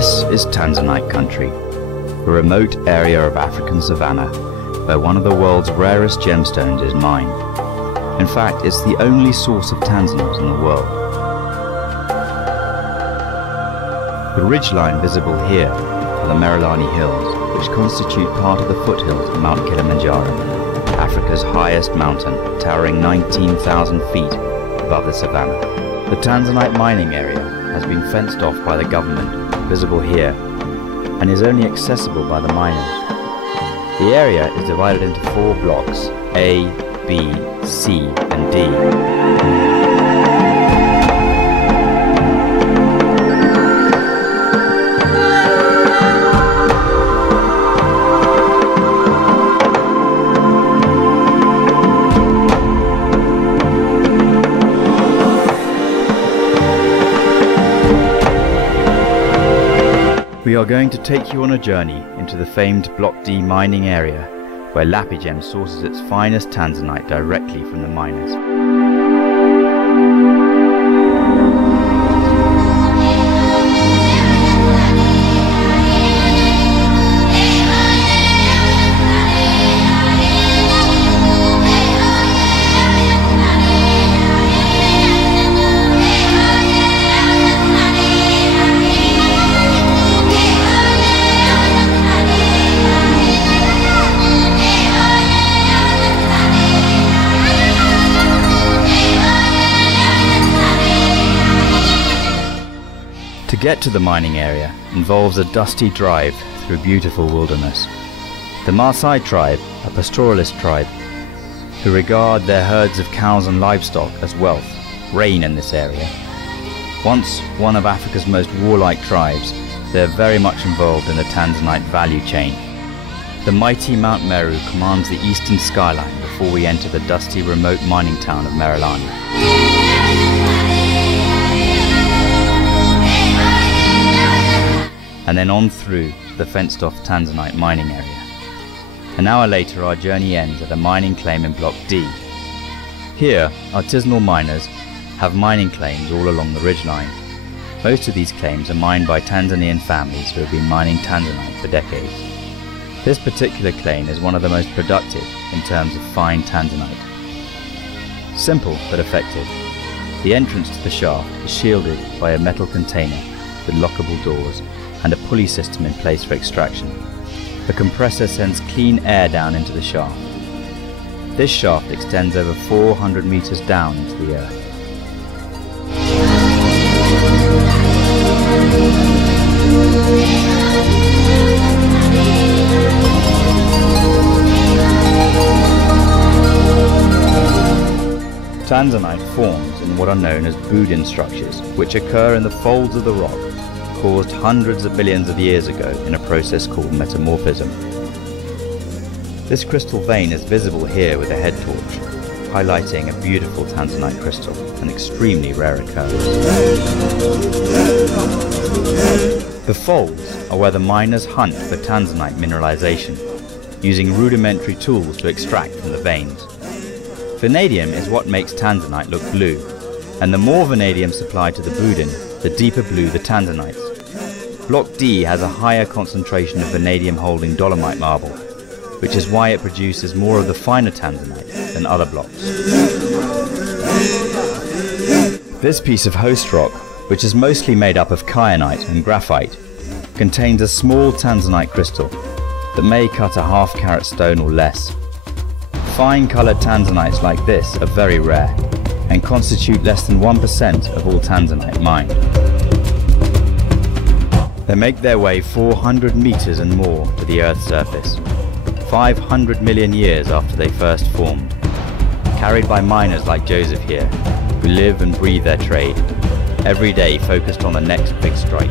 This is Tanzanite country, a remote area of African savannah where one of the world's rarest gemstones is mined. In fact, it's the only source of tanzanite in the world. The ridgeline visible here are the Merelani Hills, which constitute part of the foothills of Mt Kilimanjaro, Africa's highest mountain, towering 19,000 feet above the savannah. The Tanzanite mining area has been fenced off by the government, visible here, and is only accessible by the miners. The area is divided into 4 blocks, A, B, C, and D. We are going to take you on a journey into the famed Block D mining area, where Lapigem sources its finest tanzanite directly from the miners. To get to the mining area involves a dusty drive through beautiful wilderness. The Maasai tribe, a pastoralist tribe, who regard their herds of cows and livestock as wealth, reign in this area. Once one of Africa's most warlike tribes, they are very much involved in the tanzanite value chain. The mighty Mount Meru commands the eastern skyline before we enter the dusty remote mining town of Merelani. And then on through the fenced-off Tanzanite mining area. An hour later our journey ends at a mining claim in Block D. Here, artisanal miners have mining claims all along the ridgeline. Most of these claims are mined by Tanzanian families who have been mining tanzanite for decades. This particular claim is one of the most productive in terms of fine tanzanite. Simple but effective. The entrance to the shaft is shielded by a metal container with lockable doors and a pulley system in place for extraction. The compressor sends clean air down into the shaft. This shaft extends over 400 meters down into the earth. Tanzanite forms in what are known as Boudin structures, which occur in the folds of the rock, caused hundreds of billions of years ago in a process called metamorphism. This crystal vein is visible here with a head torch, highlighting a beautiful tanzanite crystal, an extremely rare occurrence. The folds are where the miners hunt for tanzanite mineralization, using rudimentary tools to extract from the veins. Vanadium is what makes tanzanite look blue, and the more vanadium supplied to the Boudin, the deeper blue the tanzanites. Block D has a higher concentration of vanadium-holding dolomite marble, which is why it produces more of the finer tanzanite than other blocks. This piece of host rock, which is mostly made up of kyanite and graphite, contains a small tanzanite crystal that may cut a half-carat stone or less. Fine-coloured tanzanites like this are very rare and constitute less than 1% of all tanzanite mined. They make their way 400 meters and more to the Earth's surface, 500 million years after they first formed, carried by miners like Joseph here, who live and breathe their trade, every day focused on the next big strike.